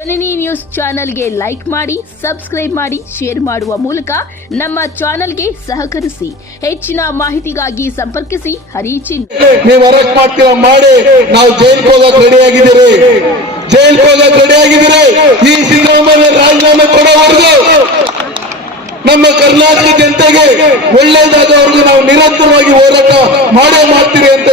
ಜನನಿ news ಚಾನೆಲ್ಗೆ like ಮಾಡಿ, subscribe ಮಾಡಿ, ಶೇರ್ ಮಾಡುವ ಮೂಲಕ ನಮ್ಮ ಚಾನೆಲ್ಗೆ ಸಹಕರಿಸಿ. ಹೆಚ್ಚಿನ ಮಾಹಿತಿಗಾಗಿ ಸಂಪರ್ಕಿಸಿ. ಹರಿಚಿನ್. ನೀವು ಅರೆಸ್ಟ್ ಮಾಡ್ತೀರಾ ಮಾಡಿ, ನಾವು ಜೈಲ್ಗೆ ಹೋಗಕ್ ರೆಡಿ ಆಗಿದ್ದೀರಿ ಜೈಲ್ಗೆ ಹೋಗಕ್ ರೆಡಿ ಆಗಿದ್ದೀರಿ ಈ ಸಿದ್ದರಾಮಯ್ಯ ರಾಜೀನಾಮೆ ಕೊಡೋವರೆಗೂ ನಮ್ಮ ಕರ್ನಾಟಕ ಜನತೆಗೆ ಒಳ್ಳೇದಾದವರೆಗೂ ನಾವು ನಿರಂತರವಾಗಿ ಹೋರಾಟ ಮಾಡೇ ಮಾಡ್ತೀರಿ ಅಂತ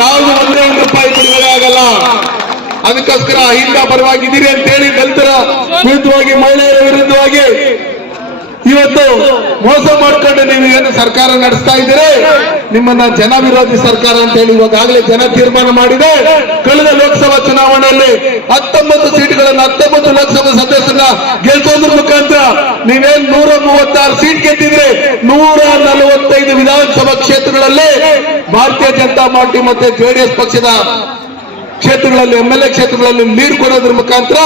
ಯಾವುದು ಒಂದೇ ಒಂದು ರೂಪಾಯಿ ಬಿಡುಗಡೆ ಆಗಲ್ಲ. ಅದಕ್ಕೋಸ್ಕರ ಅಹಿಂದ ಪರವಾಗಿದ್ದೀರಿ ಅಂತ ಹೇಳಿ ನಂತರ ವಿರುದ್ಧವಾಗಿ, ಮಹಿಳೆಯರ ವಿರುದ್ಧವಾಗಿ ಇವತ್ತು ಮೋಸ ಮಾಡ್ಕೊಂಡು ನೀವು ಏನು ಸರ್ಕಾರ ನಡೆಸ್ತಾ ಇದ್ದೀರಿ? ನಿಮ್ಮನ್ನ ಜನ ವಿರೋಧಿ ಸರ್ಕಾರ ಅಂತ ಹೇಳಿ ಇವಾಗಲೇ ಜನ ತೀರ್ಮಾನ ಮಾಡಿದೆ. ಕಳೆದ ಲೋಕಸಭಾ ಚುನಾವಣೆಯಲ್ಲಿ ಹತ್ತೊಂಬತ್ತು ಸೀಟ್ಗಳನ್ನ ಹತ್ತೊಂಬತ್ತು ಲೋಕಸಭಾ ಸದಸ್ಯರನ್ನ ಗೆಲ್ಸೋದ್ರ ಮುಖಾಂತರ ನೀವೇನ್ ನೂರ ಮೂವತ್ತಾರು ಸೀಟ್ ಗೆದ್ದಿದ್ರೆ ನೂರ ನಲವತ್ತೈದು ವಿಧಾನಸಭಾ ಕ್ಷೇತ್ರಗಳಲ್ಲಿ ಭಾರತೀಯ ಜನತಾ ಪಾರ್ಟಿ ಮತ್ತೆ ಜೆಡಿಎಸ್ ಪಕ್ಷದ ಕ್ಷೇತ್ರಗಳಲ್ಲಿ ಎಂ ಎಲ್ ಎ ಕ್ಷೇತ್ರಗಳಲ್ಲಿ ನೀರು ಕೊಡೋದ್ರ ಮುಖಾಂತರ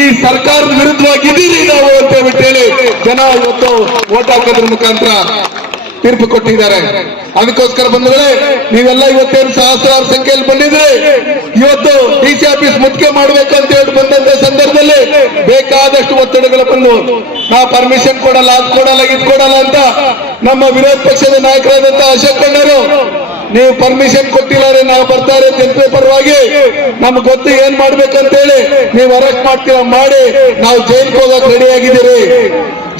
ಈ ಸರ್ಕಾರದ ವಿರುದ್ಧವಾಗಿ ಇದೀರಿ ನಾವು ಅಂತ ಹೇಳಿ ಜನ ಇವತ್ತು ಓಟ್ ಹಾಕೋದ್ರ ಮುಖಾಂತರ ತೀರ್ಪು ಕೊಟ್ಟಿದ್ದಾರೆ. ಅದಕ್ಕೋಸ್ಕರ ಬಂದ್ರೆ ನೀವೆಲ್ಲ ಇವತ್ತೇನು ಸಹಸ್ರಾರು ಸಂಖ್ಯೆಯಲ್ಲಿ ಬಂದಿದ್ರೆ ಇವತ್ತು ಡಿ ಸಿ ಆಫೀಸ್ ಮುತ್ತಿಗೆ ಮಾಡಬೇಕು ಅಂತ ಹೇಳಿ ಬಂದಂತ ಸಂದರ್ಭದಲ್ಲಿ ಬೇಕಾದಷ್ಟು ಒತ್ತಡಗಳು ಬಂದು, ನಾ ಪರ್ಮಿಷನ್ ಕೊಡಲ್ಲ, ಅದ್ ಕೊಡಲ್ಲ, ಇದ್ ಕೊಡಲ್ಲ ಅಂತ ನಮ್ಮ ವಿರೋಧ ಪಕ್ಷದ ನಾಯಕರಾದಂತ ಅಶೋಕ್ ಕಣ್ಣರು ನೀವು ಪರ್ಮಿಷನ್ ಕೊಟ್ಟಿಲ್ಲಾರೆ, ನಾವು ಬರ್ತಾರೆ ಜನತೆ ಪರವಾಗಿ. ನಮ್ಗೆ ಗೊತ್ತು ಏನ್ ಮಾಡ್ಬೇಕಂತ ಹೇಳಿ ನೀವು ಅರೆಸ್ಟ್ ಮಾಡ್ತೀರಾ, ಮಾಡಿ. ನಾವು ಜೈಲ್ಗೆ ಹೋಗಕ್ ರೆಡಿ ಆಗಿದ್ದೀರಿ.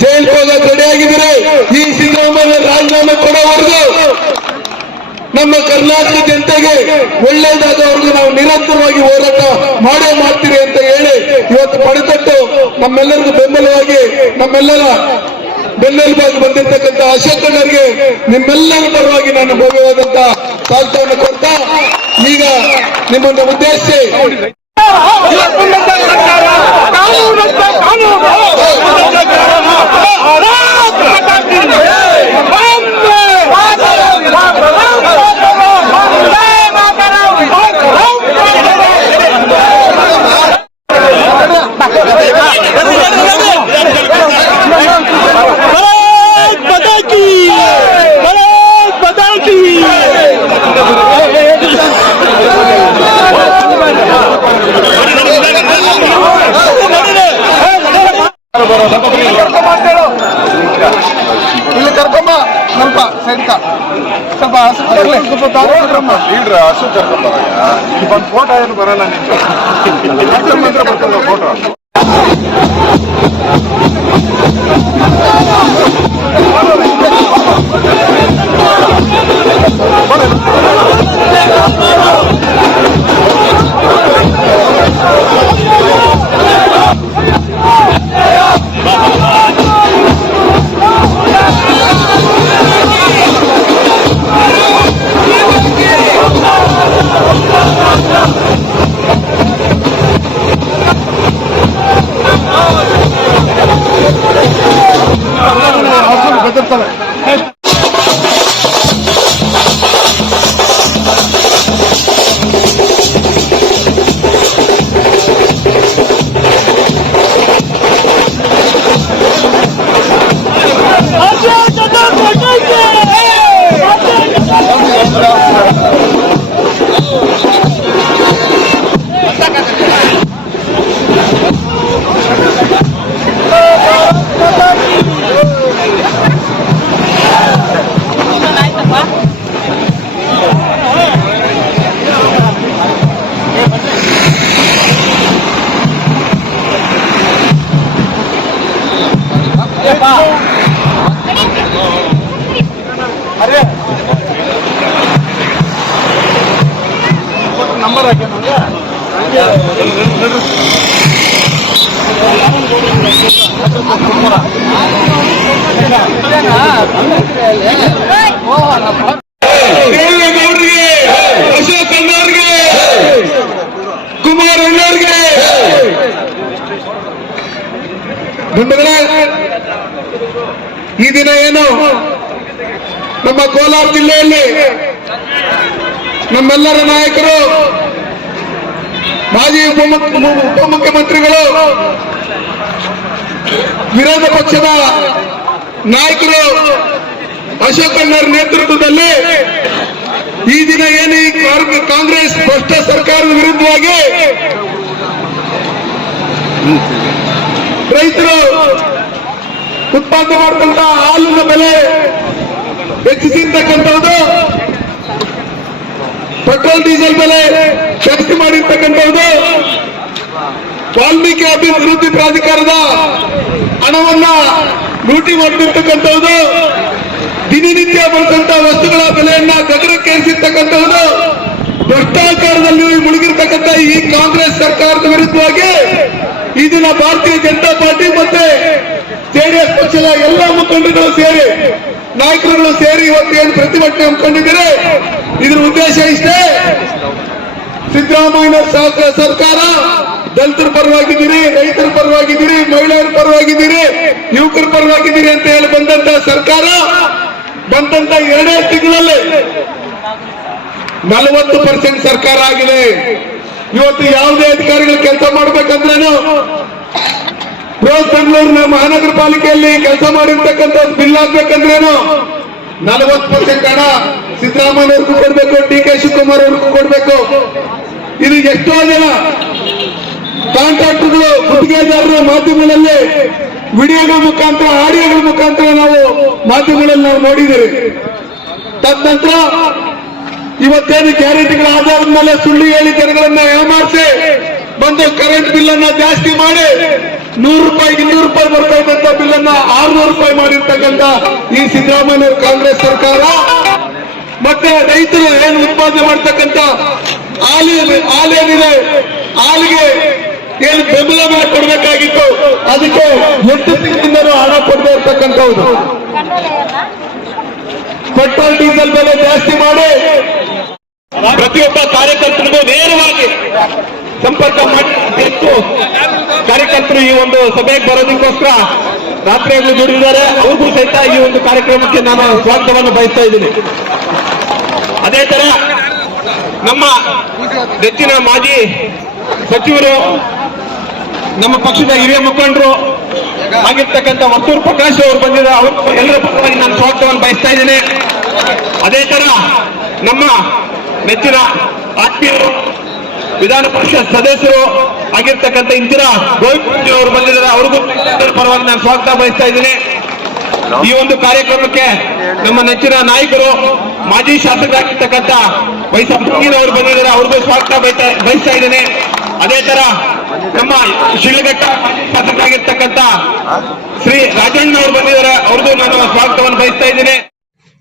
ಜೈಲ್ ಹೋಗಕ್ ರೆಡಿ ಆಗಿದ್ದೀರಿ. ಈ ಸಿದ್ದರಾಮಯ್ಯ ರಾಜೀನಾಮೆ ಕೊಡೋವರೆಗೂ ನಮ್ಮ ಕರ್ನಾಟಕ ಜನತೆಗೆ ಒಳ್ಳೇದಾದವರೆಗೂ ನಾವು ನಿರಂತರವಾಗಿ ಹೋರಾಟ ಮಾಡೇ ಮಾಡ್ತೀರಿ ಅಂತ ಹೇಳಿ ಇವತ್ತು ಪಡೆದಟ್ಟು ನಮ್ಮೆಲ್ಲರಿಗೂ ಬೆಂಬಲವಾಗಿ ನಮ್ಮೆಲ್ಲರ ಬೆನ್ನೆಲುಬಾಗಿ ಬಂದಿರತಕ್ಕಂಥ ಅಶೋಕ್ ಅಣ್ಣರಿಗೆ ನಿಮ್ಮೆಲ್ಲರ ಪರವಾಗಿ ನಾನು ಭವ್ಯವಾದಂತ ಸ್ವಾಗತವನ್ನು ಕೊಡ್ತಾ ಈಗ ನಿಮ್ಮನ್ನು ಉದ್ದೇಶಿಸಿ ಹಸು ಕರ್ಕೊಂಬರಯ್ಯ ಒಂದು ಫೋಟೋ ಏನು ಬರಲ್ಲ ನಿಮ್ಗೆ. ಮಾತ್ರ ಬರ್ತದ ಫೋಟೋ ಹಸು ಬೆದರ್ತವೆ ನಂಬರ್ ಹಾಕಿ ದೇವೇಗೌಡರಿಗೆ ನಮ್ಮ ಕೋಲಾರ ಜಿಲ್ಲೆಯಲ್ಲಿ ನಮ್ಮೆಲ್ಲರ ನಾಯಕರು, ಮಾಜಿ ಉಪಮುಖ್ಯ ಉಪಮುಖ್ಯಮಂತ್ರಿಗಳು, ವಿರೋಧ ಪಕ್ಷದ ನಾಯಕರು, ಅಶೋಕ್ ನೇತೃತ್ವದಲ್ಲಿ ಈ ದಿನ ಏನು ಈ ಕಾಂಗ್ರೆಸ್ ಭ್ರಷ್ಟ ಸರ್ಕಾರದ ವಿರುದ್ಧವಾಗಿ ರೈತರು ಉತ್ಪಾದನೆ ಮಾಡಿಕೊಂಡ ಹಾಲಿನ ಬೆಲೆ ಹೆಚ್ಚಿಸಿರ್ತಕ್ಕಂಥದ್ದು ಪೆಟ್ರೋಲ್, ಡೀಸೆಲ್ ಬೆಲೆ ಜಾಸ್ತಿ ಮಾಡಿರ್ತಕ್ಕಂಥದ್ದು ವಾಲ್ಮೀಕಿ ಅಭಿವೃದ್ಧಿ ಪ್ರಾಧಿಕಾರದ ಹಣವನ್ನ ಲೂಟಿ ಮಾಡ್ತಿರ್ತಕ್ಕಂಥದ್ದು. ದಿನನಿತ್ಯ ಬಳಸಂತ ವಸ್ತುಗಳ ಬೆಲೆಯನ್ನ ಗಗನಕ್ಕೇರಿಸಿರ್ತಕ್ಕಂಥದ್ದು ಭ್ರಷ್ಟಾಚಾರದಲ್ಲಿ ಮುಳುಗಿರ್ತಕ್ಕಂಥ ಈ ಕಾಂಗ್ರೆಸ್ ಸರ್ಕಾರದ ವಿರುದ್ಧವಾಗಿ ಇದನ್ನ ಭಾರತೀಯ ಜನತಾ ಪಾರ್ಟಿ ಮತ್ತೆ ಜೆಡಿಎಸ್ ಪಕ್ಷದ ಎಲ್ಲ ಮುಖಂಡರು ಸೇರಿ ನಾಯಕರುಗಳು ಸೇರಿ ಇವತ್ತು ಏನು ಪ್ರತಿಭಟನೆ ಹಮ್ಮಿಕೊಂಡಿದ್ದೀರಿ ಇದ್ರ ಉದ್ದೇಶ ಇಷ್ಟೇ. ಸಿದ್ದರಾಮಯ್ಯ ಸರ್ಕಾರ, ದಲಿತರ ಪರವಾಗಿದ್ದೀರಿ, ರೈತರ ಪರವಾಗಿದ್ದೀರಿ, ಮಹಿಳೆಯರ ಪರವಾಗಿದ್ದೀರಿ, ಯುವಕರ ಪರವಾಗಿದ್ದೀರಿ ಅಂತ ಹೇಳಿ ಬಂದಂತ ಸರ್ಕಾರ ಬಂದಂತ ಎರಡೇ ತಿಂಗಳಲ್ಲಿ ನಲವತ್ತು ಪರ್ಸೆಂಟ್ ಸರ್ಕಾರ ಆಗಿದೆ. ಇವತ್ತು ಯಾವುದೇ ಅಧಿಕಾರಿಗಳು ಕೆಲಸ ಮಾಡ್ಬೇಕಂದ್ರೇನು ಬೃಹತ್ ಬೆಂಗಳೂರಿನ ಮಹಾನಗರ ಪಾಲಿಕೆಯಲ್ಲಿ ಕೆಲಸ ಮಾಡಿರ್ತಕ್ಕಂಥ ಬಿಲ್ ಆಗ್ಬೇಕಂದ್ರೇನು ನಲವತ್ತು ಪರ್ಸೆಂಟ್ ಹಣ ಸಿದ್ದರಾಮಯ್ಯ ಅವ್ರಿಗೂ ಕೊಡ್ಬೇಕು, ಡಿ ಕೆ ಶಿವಕುಮಾರ್ ಅವ್ರಿಗೂ ಕೊಡ್ಬೇಕು. ಇದು ಎಷ್ಟೋ ಜನ ಕಾಂಟ್ರಾಕ್ಟರ್ಗಳು, ಗುತ್ತಿಗೆದಾರರು ಮಾಧ್ಯಮಗಳಲ್ಲಿ ವಿಡಿಯೋಗಳ ಮುಖಾಂತರ, ಆಡಿಯೋಗಳ ಮುಖಾಂತರ ನಾವು ಮಾಧ್ಯಮಗಳಲ್ಲಿ ನಾವು ನೋಡಿದ್ದೀರಿ. ತದನಂತರ ಇವತ್ತೇನು ಗ್ಯಾರಂಟಿಗಳ ಆಧಾರದ ಮೇಲೆ ಸುಳ್ಳು ಹೇಳಿಕೆಗಳನ್ನ ಏಮಾರಿಸಿ ಬಂದು ಕರೆಂಟ್ ಬಿಲ್ ಅನ್ನ ಜಾಸ್ತಿ ಮಾಡಿ ನೂರು ರೂಪಾಯಿ, ಇನ್ನೂರು ರೂಪಾಯಿ ಬರ್ತಾ ಇದ್ದಂತ ಬಿಲ್ ಅನ್ನ ಆರ್ನೂರು ರೂಪಾಯಿ ಮಾಡಿರ್ತಕ್ಕಂಥ ಈ ಸಿದ್ದರಾಮಯ್ಯ ಕಾಂಗ್ರೆಸ್ ಸರ್ಕಾರ. ಮತ್ತೆ ರೈತರು ಏನು ಉತ್ಪಾದನೆ ಮಾಡ್ತಕ್ಕಂಥ ಹಾಲು, ಹಾಲೇನಿದೆ, ಹಾಲಿಗೆ ಏನು ಬೆಂಬಲ ಬೆಲೆ ಕೊಡಬೇಕಾಗಿತ್ತು, ಅದಕ್ಕೆ ಎಂಟು ತಿಂಗಳಿಂದಲೂ ಹಣ ಕೊಡದೇ ಇರ್ತಕ್ಕಂಥವ್ರು. ಪೆಟ್ರೋಲ್, ಡೀಸೆಲ್ ಬೆಲೆ ಜಾಸ್ತಿ ಮಾಡಿ ಪ್ರತಿಯೊಬ್ಬ ಕಾರ್ಯಕರ್ತರಿಗೂ ನೇರವಾಗಿ ಸಂಪರ್ಕ ಮಾಡಬೇಕು ಕಾರ್ಯಕರ್ತರು ಈ ಒಂದು ಸಭೆಗೆ ಬರೋದಕ್ಕೋಸ್ಕರ ರಾತ್ರಿಯಲ್ಲಿ ದುಡಿದಿದ್ದಾರೆ. ಅವ್ರಿಗೂ ಸಹಿತ ಈ ಒಂದು ಕಾರ್ಯಕ್ರಮಕ್ಕೆ ನಾನು ಸ್ವಾಗತವನ್ನು ಬಯಸ್ತಾ ಇದ್ದೀನಿ. ಅದೇ ತರ ನಮ್ಮ ನೆಚ್ಚಿನ ಮಾಜಿ ಸಚಿವರು, ನಮ್ಮ ಪಕ್ಷದ ಹಿರಿಯ ಮುಖಂಡರು ಆಗಿರ್ತಕ್ಕಂಥ ವರ್ತೂರು ಪ್ರಕಾಶ್ ಅವರು ಬಂದಿದ್ದಾರೆ. ಅವರು ಎಲ್ಲರ ಪರವಾಗಿ ನಾನು ಸ್ವಾಗತವನ್ನು ಬಯಸ್ತಾ ಇದ್ದೇನೆ. ಅದೇ ತರ ನಮ್ಮ ನೆಚ್ಚಿನ ಆತ್ಮೀಯರು ವಿಧಾನ ಪರಿಷತ್ ಸದಸ್ಯರು ಆಗಿರ್ತಕ್ಕಂಥ ಇಂದಿರಾ ಗೋವಿಂದ ಅವರು ಬಂದಿದ್ದಾರೆ. ಅವ್ರಿಗೂ ಪರವಾಗಿ ನಾನು ಸ್ವಾಗತ ಬಯಸ್ತಾ ಇದ್ದೀನಿ. ಈ ಒಂದು ಕಾರ್ಯಕ್ರಮಕ್ಕೆ ನಮ್ಮ ನೆಚ್ಚಿನ ನಾಯಕರು, ಮಾಜಿ ಶಾಸಕರಾಗಿರ್ತಕ್ಕಂಥ ವೈಸಿನ ಅವರು ಬಂದಿದ್ದಾರೆ. ಅವ್ರಿಗೂ ಸ್ವಾಗತ ಬಯಸ್ತಾ ಇದ್ದೀನಿ. ಅದೇ ತರ ನಮ್ಮ ಶಿಳಘಟ್ಟ ಶಾಸಕರಾಗಿರ್ತಕ್ಕಂಥ ಶ್ರೀ ರಾಜಣ್ಣ ಅವರು ಬಂದಿದ್ದಾರೆ. ಅವ್ರಿಗೂ ನಾನು ಸ್ವಾಗತವನ್ನು ಬಯಸ್ತಾ ಇದ್ದೇನೆ.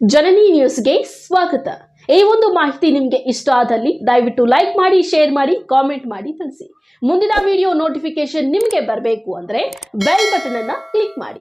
ಜನನಿ ನ್ಯೂಸ್ಗೆ ಸ್ವಾಗತ. ಈ ಒಂದು ಮಾಹಿತಿ ನಿಮಗೆ ಇಷ್ಟ ಆದಲ್ಲಿ ದಯವಿಟ್ಟು ಲೈಕ್ ಮಾಡಿ ಶೇರ್ ಮಾಡಿ ಕಾಮೆಂಟ್ ಮಾಡಿ ತಿಳಿಸಿ. ಮುಂದಿನ ವಿಡಿಯೋ ನೋಟಿಫಿಕೇಶನ್ ನಿಮಗೆ ಬರಬೇಕು ಅಂದರೆ ಬೆಲ್ ಬಟನ್ ಅನ್ನ ಕ್ಲಿಕ್ ಮಾಡಿ.